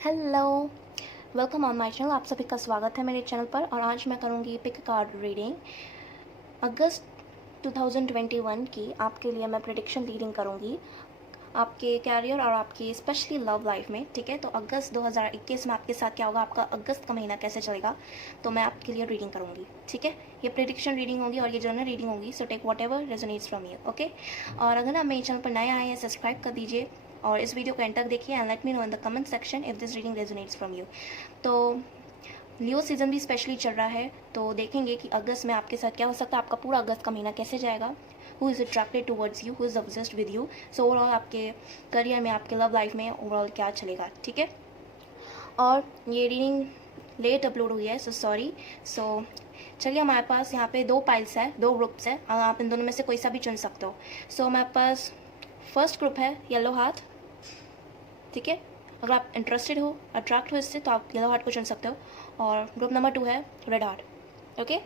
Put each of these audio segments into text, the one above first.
Hello, welcome on my channel. आप सभी का स्वागत है मेरे चैनल पर। और आज मैं करूँगी पिक कार्ड रीडिंग अगस्त 2021 की। आपके लिए मैं प्रेडिक्शन रीडिंग करूँगी आपके कैरियर और आपकी स्पेशली लव लाइफ में। ठीक है, तो अगस्त 2021 में आपके साथ क्या होगा, आपका अगस्त का महीना कैसे चलेगा, तो मैं आपके लिए रीडिंग करूँगी। ठीक है, ये प्रेडिक्शन रीडिंग होगी और ये जर्नल रीडिंग होगी। So take whatever resonates from you. Okay, और अगर आप मेरे चैनल पर नए आए हैं, सब्सक्राइब कर दीजिए और इस वीडियो को एंड तक देखिए and let me know in the comment section if this reading resonates from you. तो लियो सीज़न भी स्पेशली चल रहा है, तो देखेंगे कि अगस्त में आपके साथ क्या हो सकता है, आपका पूरा अगस्त का महीना कैसे जाएगा, who is attracted towards you, who is obsessed with you. So overall आपके करियर में, आपके लव लाइफ में ओवरऑल क्या चलेगा। ठीक है, और ये रीडिंग लेट अपलोड हुई है, सो सॉरी। सो चलिए, हमारे पास यहाँ पे दो पाइल्स है, दो ग्रुप्स है, आप इन दोनों में से कोई सा भी चुन सकते हो। सो हमारे पास फर्स्ट ग्रुप है येलो हार्ट। ठीक है, अगर आप इंटरेस्टेड हो, अट्रैक्ट हो इससे, तो आप येलो हार्ट को चुन सकते हो। और ग्रुप नंबर 2 है red heart. Okay,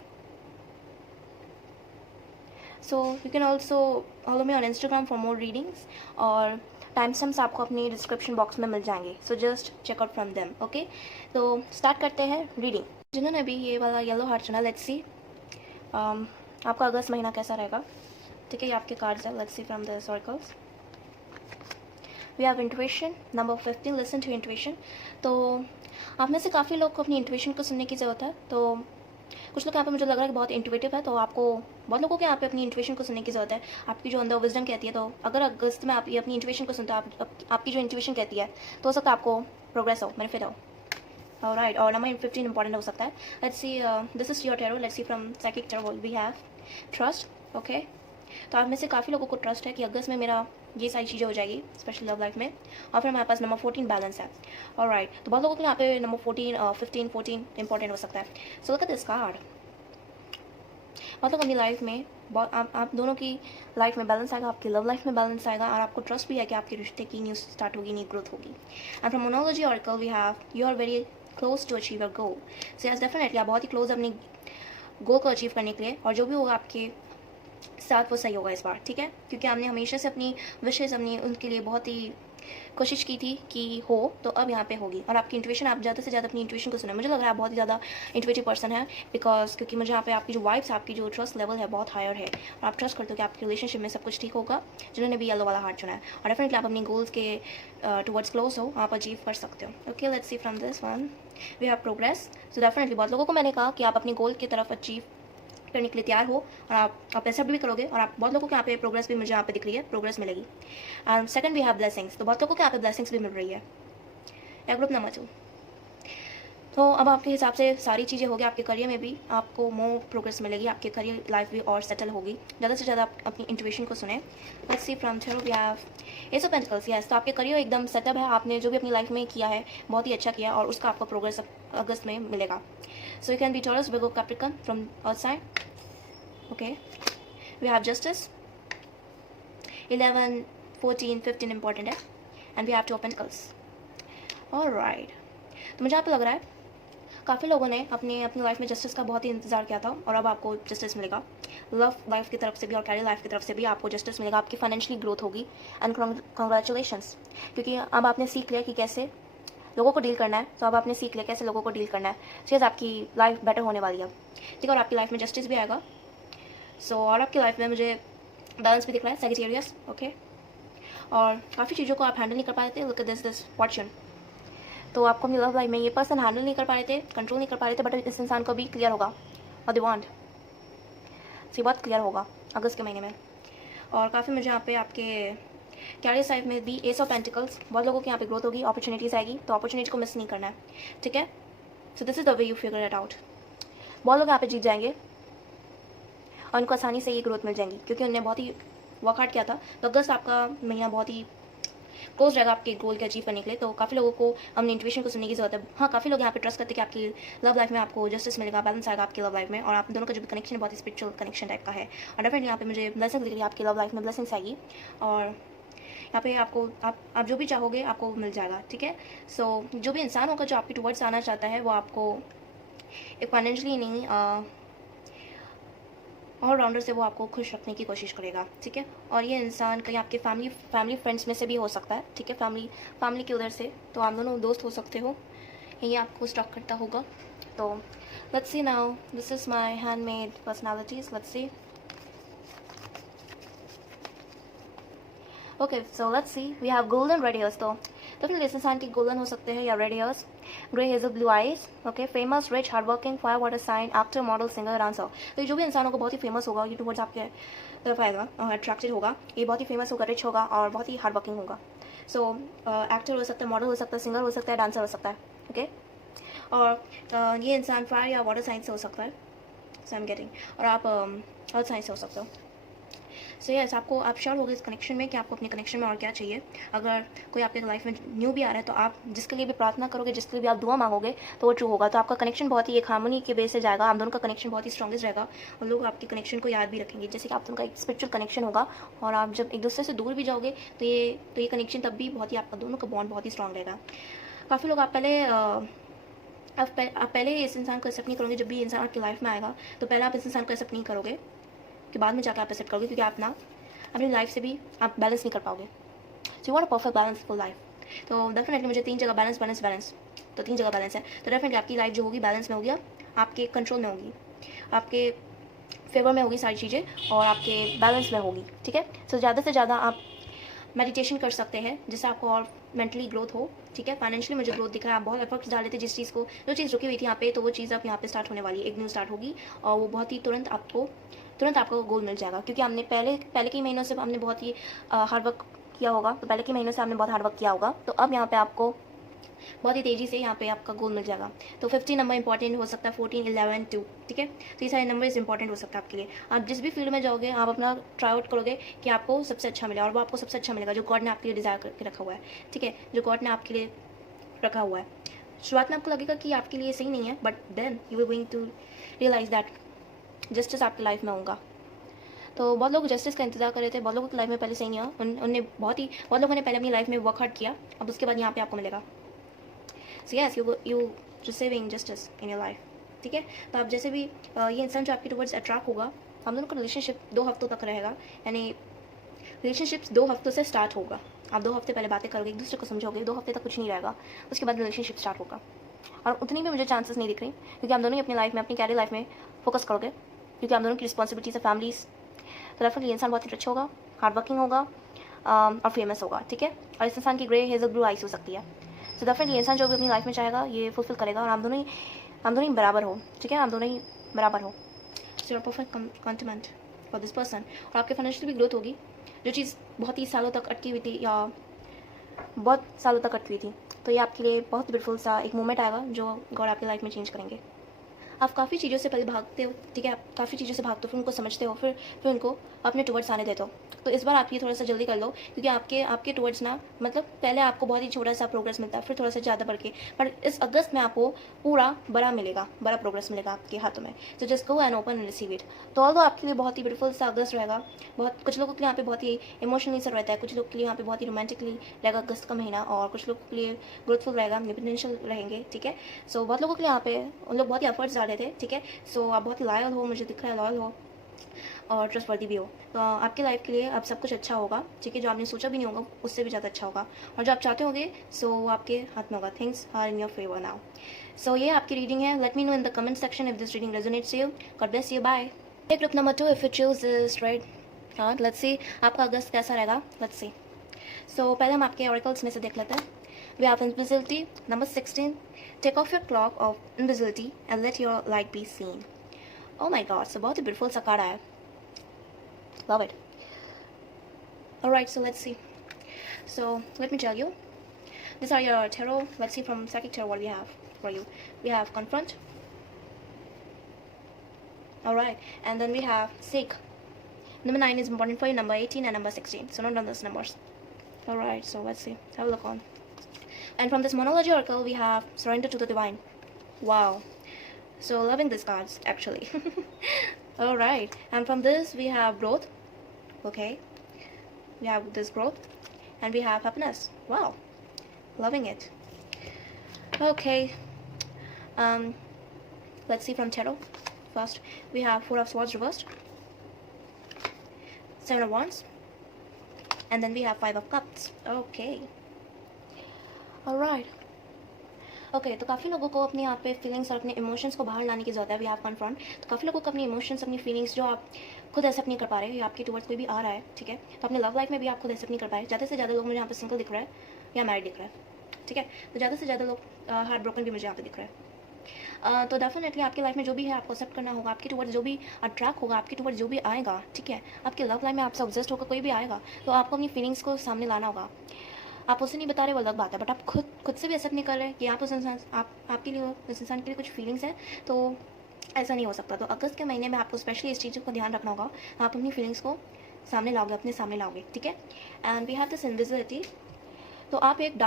so you can also follow me on Instagram for more readings, और टाइम स्टैम्प्स आपको अपनी डिस्क्रिप्शन बॉक्स में मिल जाएंगे। So just check out from them. Okay, तो स्टार्ट करते हैं रीडिंग। जिन्होंने अभी ये वाला येलो हार्ट चुना, लेट्स सी आपका अगस्त महीना कैसा रहेगा। ठीक है, ये आपके कार्ड्स है, let's see from the circles. We have intuition number 15, listen to intuition. तो आप में से काफ़ी लोग को अपनी इंट्यूशन को सुनने की ज़रूरत है। तो कुछ लोग यहाँ पे मुझे लग रहा है कि बहुत इंट्यूटिव है, तो आपको बहुत लोगों के यहाँ पे अपनी इंट्यूशन को सुनने की ज़रूरत है। आपकी जो अंदर विजडम कहती है, तो अगर अगस्त में आप ये अपनी इंट्यूशन को सुनते हो, आपकी जो इंट्यूशन कहती है, तो हो सकता है आपको प्रोग्रेस हो, बेनिफिट हो। राइट, और नंबर 15 इंपॉर्टेंट हो सकता है। Let's see, this is your tarot. Let's see from psychic tarot we have trust. Okay, तो आप में से काफ़ी लोगों को ट्रस्ट है कि अगस्त में मेरा ये सारी चीज़ें हो जाएगी, स्पेशली लव लाइफ में। और फिर हमारे पास नंबर 14 बैलेंस है। और राइट, तो बहुत लोगों के यहाँ पे नंबर 14, 15, 14 इंपॉर्टेंट हो सकता है। So look at this card. बहुत लोग अपनी लाइफ में, बहुत आप दोनों की लाइफ में बैलेंस आएगा, आपकी लव लाइफ में बैलेंस आएगा, और आपको ट्रस्ट भी है कि आपके रिश्ते की न्यू स्टार्ट होगी, न्यू ग्रोथ होगी। And from Moonology oracle we have you are very close to achieve your goal. So yes, definitely आप बहुत ही क्लोज अपनी गोल को अचीव करने के लिए, और जो भी होगा आपके साथ वो सही होगा इस बार। ठीक है, क्योंकि आपने हमेशा से अपनी विशेज़ अपनी उनके लिए बहुत ही कोशिश की थी कि हो, तो अब यहाँ पे होगी। और आपकी इंट्यूशन, आप ज़्यादा से ज़्यादा अपनी इंट्यूशन को सुना। मुझे लग रहा है आप बहुत ही ज़्यादा इंट्यूटिव पर्सन है, बिकॉज क्योंकि मुझे यहाँ पे आपकी जो वाइब्स, आपकी जो ट्रस्ट लेवल है बहुत हायर है, और आप ट्रस्ट करते हो कि आपके रिलेशनशिप में सब कुछ ठीक होगा। जिन्होंने भी येलो वाला हार्ट चुना है, और डेफिनेटली आप अपनी गोल्स के टुवर्ड्स क्लोज हो, आप अचीव कर सकते हो। Okay, let's see from this one we have progress. So definitely बहुत लोगों को मैंने कहा कि आप अपनी गोल की तरफ अचीव करने के लिए तैयार हो, और आप ऐसा भी करोगे। और आप बहुत लोगों के यहाँ पे प्रोग्रेस भी मुझे यहाँ पे दिख रही है, प्रोग्रेस मिलेगी। And second we have blessings, तो बहुत लोगों के यहाँ पे ब्लेसिंग्स भी मिल रही है। ग्रुप नंबर 2, तो अब आपके हिसाब से सारी चीज़ें होगी। आपके करियर में भी आपको मोर प्रोग्रेस मिलेगी, आपके करियर लाइफ भी और सेटल होगी। ज़्यादा से ज़्यादा आप अपनी इंट्यूशन को सुने। Let's see from through we have ace of pentacles. Yes, तो आपके करियर एकदम सेटअप है, आपने जो भी अपनी लाइफ में किया है बहुत ही अच्छा किया, और उसका आपको प्रोग्रेस अगस्त में मिलेगा। So you can be taurus, Virgo, Capricorn from earth side. Okay, we have justice 11, 14, 15 important है, and we have two pentacles. Alright, तो मुझे यहाँ पे लग रहा है काफ़ी लोगों ने अपनी लाइफ में जस्टिस का बहुत ही इंतजार किया था, और अब आपको जस्टिस मिलेगा। लव लाइफ की तरफ से भी और कैरियर लाइफ की तरफ से भी आपको जस्टिस मिलेगा। आपकी फाइनेंशियली ग्रोथ होगी, एंड कॉन्ग्रेचुलेशंस, क्योंकि अब आपने सीख लिया कि कैसे लोगों को डील करना है। तो अब आपने सीख लिया कैसे लोगों को डील करना है। सो आपकी लाइफ बेटर होने वाली है। ठीक है, और आपकी लाइफ में जस्टिस भी आएगा। सो और आपकी लाइफ में मुझे बैलेंस भी दिख रहा है, सैजिटेरियस। ओके, और काफ़ी चीज़ों को आप हैंडल नहीं कर पाए थे। Look at this Fortune. तो आपको अपनी लव लाइफ में ये पर्सन हैंडल नहीं कर पा रहे थे, कंट्रोल नहीं कर पा रहे थे, बट इस इंसान को भी क्लियर होगा और दे वांट, सो बहुत क्लियर होगा अगस्त के महीने में। और काफ़ी मुझे यहाँ पे आपके कैरियर साइड में दी एस ऑफ पेंटिकल्स। बहुत लोगों की यहाँ पे ग्रोथ होगी, अपॉर्चुनिटीज़ आएगी, तो अपॉर्चुनिटी को मिस नहीं करना है। ठीक है, so this is the way you figure it out. बहुत लोग यहाँ पे जीत जाएंगे, और उनको आसानी से ये ग्रोथ मिल जाएंगी, क्योंकि उन्होंने बहुत ही वर्क हार्ड किया था। तो अगस्त आपका महीना बहुत ही क्लोज रहेगा आपके गोल के अचीव करने के लिए। तो काफ़ी लोगों को अपनी इंट्यूशन को सुनने की जरूरत है। हाँ, काफ़ी लोग यहाँ पे ट्रस्ट करते हैं कि आपकी लव लाइफ में आपको जस्टिस मिलेगा, बैलेंस आएगा आपकी लव लाइफ में, और आप दोनों का जो कनेक्शन है बहुत ही स्पिरिचुअल कनेक्शन टाइप का है। और डेफिनेटली यहाँ पे मुझे ब्लेसिंग्स दिख रही है, आपकी लव लाइफ में ब्लेसिंग्स आएगी, और यहाँ पे आपको आप जो भी चाहोगे आपको मिल जाएगा। ठीक है, सो जो भी इंसान होगा जो आपके टुवर्ड्स आना चाहता है, वो आपको एक फाइनेंशियली नहीं, ऑल राउंडर से वो आपको खुश रखने की कोशिश करेगा, ठीक है। और ये इंसान कहीं आपके फैमिली फ्रेंड्स में से भी हो सकता है, ठीक है, फैमिली के उधर से, तो आप दोनों दोस्त हो सकते हो, ये आपको स्टॉक करता होगा। तो let's see now, this is my handmade personalities, let's see. Okay, so let's see, we have golden red hairs. तो डेफिनेटली इस इंसान की गोल्डन हो सकते हैं या red hairs, grey hazel blue eyes, okay, famous rich hard working fire water sign actor model singer dancer. तो ये जो भी इंसान होगा बहुत ही फेमस होगा, ये टूवर्ड्स आपके तरफ आएगा, अट्रैक्टेड होगा, ये बहुत ही फेमस होगा, रिच होगा और बहुत ही हार्ड वर्किंग होगा। सो एक्टर हो सकता है, मॉडल हो सकता है, सिंगर हो सकता है, डांसर हो सकता है, ओके। और ये इंसान फायर या वाटर साइंस से हो सकता है, सो आई एम गेटिंग, और आप अर्थ साइंस से हो सकते हो। सो यस, आपको आप श्योर हो गए इस कनेक्शन में कि आपको अपने कनेक्शन में और क्या चाहिए। अगर कोई आपके लाइफ में न्यू भी आ रहा है तो आप जिसके लिए भी प्रार्थना करोगे, जिसके लिए भी आप दुआ मांगोगे, तो वो ट्रू होगा। तो आपका कनेक्शन बहुत ही एक हार्मनी के बेस से जाएगा, आप दोनों का कनेक्शन बहुत ही स्ट्रॉन्गेस्ट रहेगा और लोग आपके कनेक्शन को याद भी रखेंगे, जैसे कि आप दोनों का एक स्पिरिचुअल कनेक्शन होगा। और आप जब एक दूसरे से दूर भी जाओगे तो ये कनेक्शन तब भी बहुत ही आपका दोनों का बॉन्ड बहुत ही स्ट्रॉन्ग रहेगा। काफ़ी लोग आप पहले इस इंसान को एक्सेप्ट नहीं करोगे। जब भी इंसान आपकी लाइफ में आएगा तो पहले आप इस इंसान को एक्सेप्ट नहीं करोगे, कि बाद में जाकर आप एक्सेप्ट करोगे, क्योंकि आप ना अपनी लाइफ से भी आप बैलेंस नहीं कर पाओगे। So you want a perfect balance full life. तो डेफिनेटली मुझे 3 जगह बैलेंस, तो 3 जगह बैलेंस है, तो डेफिनेटली आपकी लाइफ जो होगी बैलेंस में होगी, आपके कंट्रोल में होगी, आपके फेवर में होगी सारी चीज़ें, और आपके बैलेंस में होगी, ठीक है। सो ज़्यादा से ज़्यादा आप मेडिटेशन कर सकते हैं, जिससे आपको और मेंटली ग्रोथ हो, ठीक है। फाइनेंशियली मुझे ग्रोथ दिख रहा है, आप बहुत एफर्ट्स डाले थे जिस चीज़ को, जो चीज़ रुकी हुई थी यहाँ पे, तो वो चीज़ अब यहाँ पे स्टार्ट होने वाली है, एक न्यू स्टार्ट होगी, और वो बहुत ही तुरंत आपको गोल मिल जाएगा, क्योंकि हमने पहले के ही महीनों से हमने बहुत ही हार्ड वर्क किया होगा। तो पहले के महीनों से आपने बहुत हार्ड वर्क किया होगा, तो अब यहाँ पे आपको बहुत ही तेज़ी से यहाँ पे आपका गोल मिल जाएगा। तो 15 नंबर इंपॉर्टेंट हो सकता है, 14, 11, 2, ठीक है। तो ये सारे नंबर्स इंपॉर्टेंट हो सकता है आपके लिए। आप जिस भी फील्ड में जाओगे, आप अपना ट्राई आउट करोगे कि आपको सबसे अच्छा मिले, और वो आपको सबसे अच्छा मिलेगा जो गॉड ने आपके लिए डिज़ायर करके रखा हुआ है, ठीक है, जो गॉड ने आपके लिए रखा हुआ है। शुरुआत में आपको लगेगा कि आपके लिए सही नहीं है, but then you will going to realise that justice आपकी लाइफ में होगा। तो बहुत लोग जस्टिस का इंतजार कर रहे थे, बहुत लोगों की लाइफ में पहले सही नहीं हुआ, बहुत लोगों ने पहले अपनी लाइफ में वर्क हार्ड किया, अब उसके बाद यहाँ पे आपको मिलेगा। So yes, you receiving justice in your life, ठीक है। तो आप जैसे भी ये इंसान जो आपके टुवर्ड्स अट्रैक्ट होगा, हम दोनों का रिलेशनशिप 2 हफ्तों तक रहेगा, यानी रिलेशनशिप्स 2 हफ्तों से स्टार्ट होगा। आप 2 हफ्ते पहले बातें करोगे, एक दूसरे को समझोगे, 2 हफ्ते तक कुछ नहीं रहेगा, उसके बाद रिलेशनशिप स्टार्ट होगा। और उतनी भी मुझे चांसेस नहीं दिख रही, क्योंकि आप दोनों ही अपनी लाइफ में, अपनी कैरियर लाइफ में फोकस करोगे, क्योंकि आप दोनों की रिस्पॉन्सिबिलिटीज है, फैमिलीज। तो डेफिनेटली इंसान बहुत ही रिच होगा, हार्ड वर्किंग होगा, और फेमस होगा, ठीक है। और इस इंसान की ग्रे हेजल ब्लू आइज हो सकती है। तो डेफिनेटली इंसान जो भी अपनी लाइफ में चाहेगा ये फुलफिल करेगा, और हम दोनों ही बराबर हो, ठीक है, हम दोनों ही बराबर हो। So perfect contentment for this person. और आपके फाइनेंशियल भी ग्रोथ होगी, जो चीज़ बहुत ही सालों तक अटकी हुई थी, या बहुत सालों तक अटकी हुई थी, तो ये आपके लिए बहुत ब्यूटीफुल सा एक मोमेंट आएगा जो गॉड आपकी लाइफ में चेंज करेंगे। आप काफ़ी चीज़ों से पहले भागते हो, ठीक है, आप काफ़ी चीज़ों से भागते हो, फिर उनको समझते हो, फिर उनको अपने टुवर्ड्स आने देते हो। तो इस बार आप ये थोड़ा सा जल्दी कर लो, क्योंकि आपके टुवर्ड्स ना, मतलब पहले आपको बहुत ही छोटा सा प्रोग्रेस मिलता है, फिर थोड़ा सा ज़्यादा बढ़ के, पर इस अगस्त में आपको पूरा बड़ा प्रोग्रेस मिलेगा आपके हाथों में। तो just go and open and receive it. तो ऑल्दो आपके लिए बहुत ही ब्यूटीफुल सा अगस्त रहेगा, कुछ लोगों के लिए यहाँ पे बहुत ही इमोशनली सा रहता है, कुछ लोग के लिए यहाँ पे बहुत ही रोमांटिकली रहेगा अगस्त का महीना, और कुछ लोगों के लिए ग्रोथफुल रहेगा, इंडिपेंडेंशियल रहेंगे, ठीक है। सो बहुत लोगों के लिए यहाँ पे उन लोग बहुत ही एफर्ट्स डाल रहे थे, ठीक है। सो आप बहुत ही लॉयल हो, मुझे दिख रहा है लॉयल हो और ट्रस्टवर्दी भी हो। तो आपके लाइफ के लिए अब सब कुछ अच्छा होगा, ठीक है, जो आपने सोचा भी नहीं होगा उससे भी ज़्यादा अच्छा होगा, और जो आप चाहते होंगे सो वो आपके हाथ में होगा। Things are in your favour now. So ये आपकी रीडिंग है। Let me know in the comment section if this reading resonates you. God bless you, bye. Group number 2, if you choose this right, हाँ, let's see आपका अगस्त कैसा रहेगा, let's see. सो पहले हम आपके ऑरिकल्स में से देख लेते हैं। We have invisibility number 16, take off your cloak of invisibility and let your light be seen. Oh my god, so बहुत ही beautiful सा card है. Love it. Alright, so let's see. So let me tell you. These are your tarot. Let's see from Psychic Tarot what we have for you. We have Confront. Alright, and then we have Seek. Number 9 is important for you, number 18 and number 16. So note down those numbers. Alright, so let's see. Have a look on. And from this Monology Oracle, we have Surrender to the Divine. Wow. So loving these cards actually. Alright, and from this we have Growth. Okay, we have this Growth, and we have Happiness. Wow, loving it. Okay, let's see from Tarot. First we have Four of Swords reversed. 7 of Wands, and then we have 5 of Cups. Okay, alright. Okay तो काफ़ी लोगों को अपने यहाँ पे feelings और अपने emotions को बाहर लाने की ज़रूरत है। We have confront. तो काफ़ी लोगों को अपनी इमोशंस, अपनी फीलिंग्स जो आप खुद एक्सेप्ट नहीं कर पा रहे, या आपके टुवर्ड्स कोई भी आ रहा है, ठीक है, तो अपने लव लाइफ में भी आप खुद एक्सेप्ट नहीं कर पाए। ज़्यादा से ज़्यादा लोग मुझे यहाँ पे सिंगल दिख रहा है या मैरिड दिख रहा है, ठीक है, तो ज़्यादा से ज़्यादा लोग हार्ट ब्रोकन भी मुझे यहाँ पे दिख रहा है। तो डेफिनेटली आपकी लाइफ में जो भी है आपको एक्सेप्ट करना होगा। आपके टुवर्ड्स जो भी अट्रैक्ट होगा, आपके टुवर्ड्स जो भी आएगा, ठीक है, आपके लव लाइफ में आपसे ऑब्सेस्ड होकर कोई भी आएगा, तो आपको अपनी फीलिंग्स को सामने लाना होगा। आप उसे नहीं बता रहे वो अलग बात है, बट आप खुद से भी एक्सेप्ट नहीं कर रहे कि आप उस इंसान आपके लिए उस इंसान के लिए कुछ फीलिंग्स है, तो ऐसा नहीं हो सकता। तो अगस्त के महीने में आपको स्पेशली इस चीज़ को ध्यान रखना होगा। आप अपनी फीलिंग्स को सामने लाओगे, अपने सामने लाओगे, ठीक है। And we have this invisibility. तो आप एक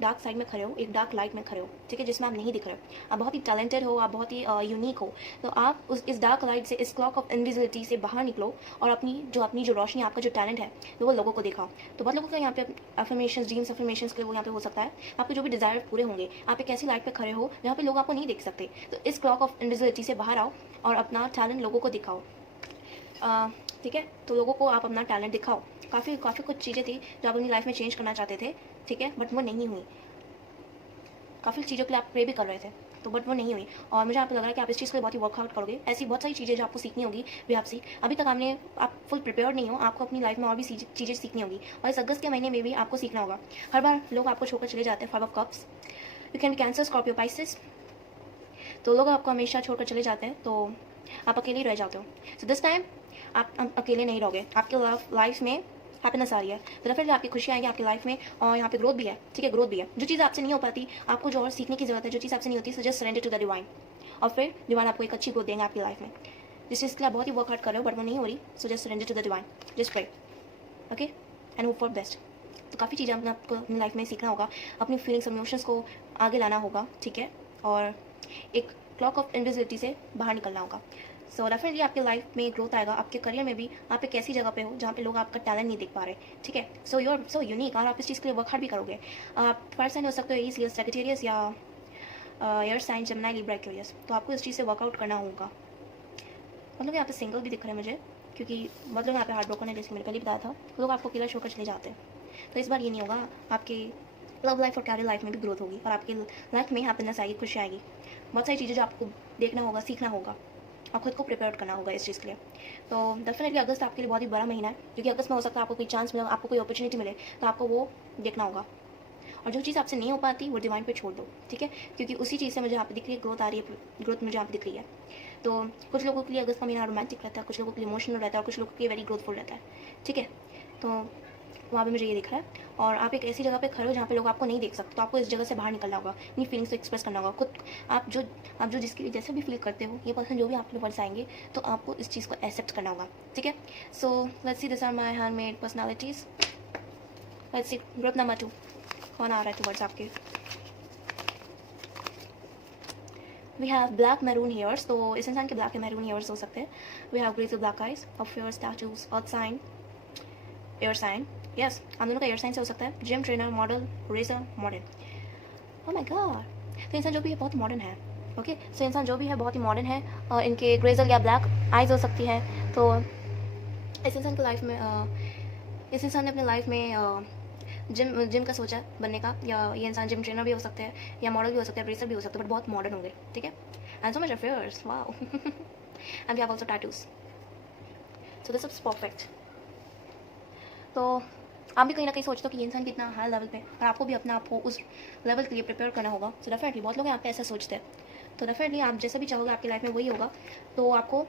डार्क साइड में खड़े हो, एक डार्क लाइट में खड़े हो, ठीक है, जिसमें आप नहीं दिख रहे हो। आप बहुत ही टैलेंटेड हो, आप बहुत ही यूनिक हो। तो आप इस डार्क लाइट से, इस क्लॉक ऑफ इनविजिबिलिटी से बाहर निकलो और अपनी जो रोशनी, आपका जो टैलेंट है, वो लोगों को दिखाओ। तो बहुत लोगों का यहाँ पे अफर्मेशंस, ड्रीम्स अफर्मेशंस के लिए वो यहाँ पे हो सकता है। आपके जो भी डिज़ायर पूरे होंगे, आप एक ऐसी लाइट पे खड़े हो जहाँ पे लोग आपको नहीं देख सकते। तो इस क्लॉक ऑफ इनविजिबिलिटी से बाहर आओ और अपना टैलेंट लोगों को दिखाओ, ठीक है। तो लोगों को आप अपना टैलेंट दिखाओ। काफ़ी कुछ चीज़ें थी जो आप अपनी लाइफ में चेंज करना चाहते थे, ठीक है, बट वो नहीं हुई। काफ़ी चीज़ों के लिए आप प्रे भी कर रहे थे, तो बट वो नहीं हुई। और मुझे आपको लग रहा है कि आप इस चीज़ के लिए बहुत ही वर्कआउट करोगे। ऐसी बहुत सारी चीज़ें जो आपको सीखनी होगी भी आप सीख। अभी तक आप फुल प्रिपेयर नहीं हो, आपको अपनी लाइफ में और भी चीज़ें सीखनी होगी, और इस अगस्त के महीने में भी आपको सीखना होगा। हर बार लोग आपको छोड़कर चले जाते हैं। 5 of cups, you can be cancer, Scorpio, Pisces. तो लोग आपको हमेशा छोड़कर चले जाते हैं, तो आप अकेले ही रह जाते हो। सो दिस टाइम आप अकेले नहीं रहोगे। आपके लाइफ में हैप्पीनेस आ रही है, तो डेफिनेटली आपकी खुशी आएगी आपकी लाइफ में। और यहाँ पे ग्रोथ भी है, ठीक है, ग्रोथ भी है। जो चीज़ आपसे नहीं हो पाती, आपको जो और सीखने की जरूरत है, जो चीज़ आपसे नहीं होती, so just surrender to the divine, और फिर डिवाइन आपको एक अच्छी ग्रोथ देंगे आपकी लाइफ में। जिस चीज़ के लिए आप बहुत ही वर्क हार्ड कर रहे हो बट वो नहीं हो रही, so just surrender to the divine, just pray, okay, and hope for best. तो काफ़ी चीज़ें आपको अपनी लाइफ में सीखना होगा, अपनी फीलिंग्स, इमोशंस को आगे लाना होगा, ठीक है, और एक क्लॉक ऑफ इनविजिबिलिटी से बाहर निकलना होगा। सो डेफिनेटली आपके लाइफ में ग्रोथ आएगा। आपके करियर में भी आप एक ऐसी जगह पे हो जहाँ पे लोग आपका टैलेंट नहीं देख पा रहे, ठीक है। So you are so unique, और आप इस चीज़ के लिए वर्क हार्ड भी करोगे। आप फर्स्ट साइन हो सकते हो एरीज, सैजिटेरियस, या air sign, Gemini, Libra, Aquarius. तो आपको इस चीज़ से वर्कआउट करना होगा। मतलब यहाँ पे सिंगल भी दिख रहे हैं मुझे, क्योंकि मतलब यहाँ पे हार्ट ब्रोकन है, जैसे मैंने पहले बताया था, लोग आपको अकेला छोड़कर चले जाते हैं। तो इस बार ये नहीं होगा। आपके लव लाइफ और कैरियर लाइफ में भी ग्रोथ होगी, और आपकी लाइफ में हैप्पीनेस आएगी, खुशी आएगी। बहुत सारी चीज़ें जो आपको देखना होगा, सीखना होगा, और खुद को प्रिपेयर करना होगा इस चीज़ के लिए। तो डेफिनेटली अगस्त आपके लिए बहुत ही बड़ा महीना है, क्योंकि अगस्त में हो सकता है आपको कोई चांस मिले, आपको कोई अपॉर्चुनिटी मिले, तो आपको वो देखना होगा। और जो चीज़ आपसे नहीं हो पाती वो डिवाइन पे छोड़ दो, ठीक है, क्योंकि उसी चीज़ से मुझे यहाँ पे दिख रही है ग्रोथ आ रही है, ग्रोथ मुझे यहाँ पे दिख रही है। तो कुछ लोगों के लिए अगस्त का महीना रोमांटिक रहता है, कुछ लोगों के लिए इमोशनल रहता है, और कुछ लोगों के लिए वेरी ग्रोथफुल रहता है, ठीक है। तो वहाँ पे मुझे ये दिख रहा है। और आप एक ऐसी जगह पे खड़े हो जहाँ पे लोग आपको नहीं देख सकते, तो आपको इस जगह से बाहर निकलना होगा, अपनी फीलिंग्स को एक्सप्रेस करना होगा खुद। आप जो जिसके लिए जैसे भी फील करते हो, ये पर्सन जो भी आपके वर्ड्स आएंगे, तो आपको इस चीज़ को एक्सेप्ट करना होगा, ठीक है। So let's see, this are my handmade personalities. Let's see group number 2 कौन आ रहा है टुवर्ड्स आपके। We have black maroon hairs, तो इस इंसान के ब्लैक मैरून हेयर्स हो सकते हैं। We have grey black eyes, of fair statues, earth sign, air sign, yes, हम दोनों का एयर साइन से हो सकता है। Gym trainer, model, razor, modern. Oh my god. तो इंसान जो भी है बहुत ही मॉडर्न है, ओके। सो इंसान जो भी है बहुत ही मॉडर्न है, और इनके ग्रेजल या ब्लैक आइज हो सकती है। तो इस इंसान की लाइफ में इस इंसान ने अपने लाइफ में जिम का सोचा बनने का, या ये इंसान जिम ट्रेनर भी हो सकते हैं, या मॉडल भी हो सकता है, रेसर भी हो सकता है, बट बहुत मॉडर्न होंगे, ठीक है। And so much affairs, wow. And we have also tattoos, so this is perfect. तो आप भी कहीं ना कहीं सोचते हो कि ये इंसान कितना हाई लेवल पे, और आपको भी अपने आप को उस लेवल के लिए प्रिपेयर करना होगा। सो डेफिनेटली बहुत लोग यहाँ पे ऐसा सोचते हैं। तो डेफिनेटली आप जैसे भी चाहोगे आपकी लाइफ में वही होगा। तो आपको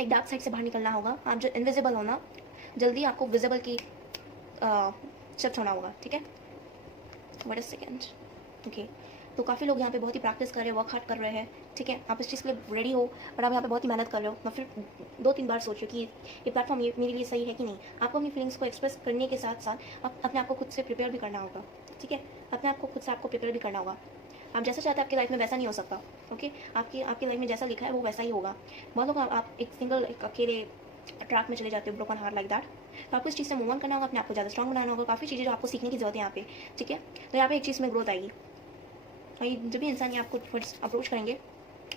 एक डार्क साइड से बाहर निकलना होगा। आप जो इनविजिबल हो ना, जल्दी आपको विजिबल की शिफ्ट होना होगा, ठीक है। Wait a second, okay. तो काफ़ी लोग यहाँ पे बहुत ही प्रैक्टिस कर रहे हैं, वर्क हार्ड कर रहे हैं, ठीक है। आप इस चीज़ के लिए रेडी हो, बट आप यहाँ पे बहुत ही मेहनत कर रहे हो। मैं फिर 2-3 बार सोचो कि ये प्लेटफॉर्म मेरे लिए सही है कि नहीं। आपको अपनी फीलिंग्स को एक्सप्रेस करने के साथ साथ अपने आप को खुद से प्रिपेयर भी करना होगा, ठीक है। अपने आप को खुद से आपको प्रिपेयर भी करना होगा। आप जैसा चाहते हैं आपकी लाइफ में वैसा नहीं हो सकता, ओके। आपकी लाइफ में जैसा लिखा है वो वैसा ही होगा। बहुत लोग आप एक सिंगल, एक अकेले ट्रैक में चले जाते हो, ब्रोकन हार्ट लाइक दैट। तो आपको इस चीज़ से मूव ऑन करना होगा, अपने आपको ज़्यादा स्ट्रॉन्ग बनाना होगा। काफ़ी चीज़ें जो आपको सीखने की जरूरत है यहाँ पे, ठीक है। तो यहाँ पे एक चीज़ में ग्रोथ आएगी, और जब भी इंसान ये आपको अप्रोच करेंगे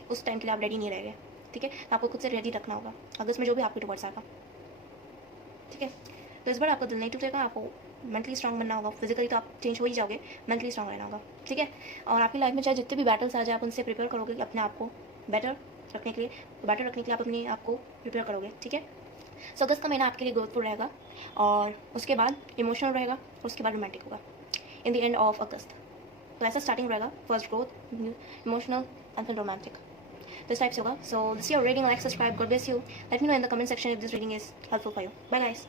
उस टाइम के लिए आप रेडी नहीं रहेंगे, ठीक है। तो आपको खुद से रेडी रखना होगा अगस्त में जो भी आपके टुवर्ड्स आएगा। ठीक है। तो इस बार आपका दिल नहीं टूटेगा, आपको मेंटली स्ट्रांग बनना होगा, फिजिकली तो आप चेंज हो ही जाओगे, मेंटली स्ट्रांग रहना होगा, ठीक है। और आपकी लाइफ में चाहे जितने भी बैटल्स आ जाए, आप उनसे प्रिपेयर करोगे कि अपने आप को बेटर रखने के लिए, बेटर रखने के लिए आप अपने आप को प्रिपेयर करोगे, ठीक है। सो अगस्त का महीना आपके लिए ग्रोथफुल रहेगा, और उसके बाद इमोशनल रहेगा, और उसके बाद रोमांटिक होगा इन द एंड ऑफ अगस्त। तो ऐसा स्टार्टिंग रहेगा, फर्स्ट ग्रोथ, इमोशनल एंड फिर रोमांटिक, this types होगा. So this is your reading. Like, subscribe. God bless you. Let me know in the comment section if this reading is helpful for you. Bye guys.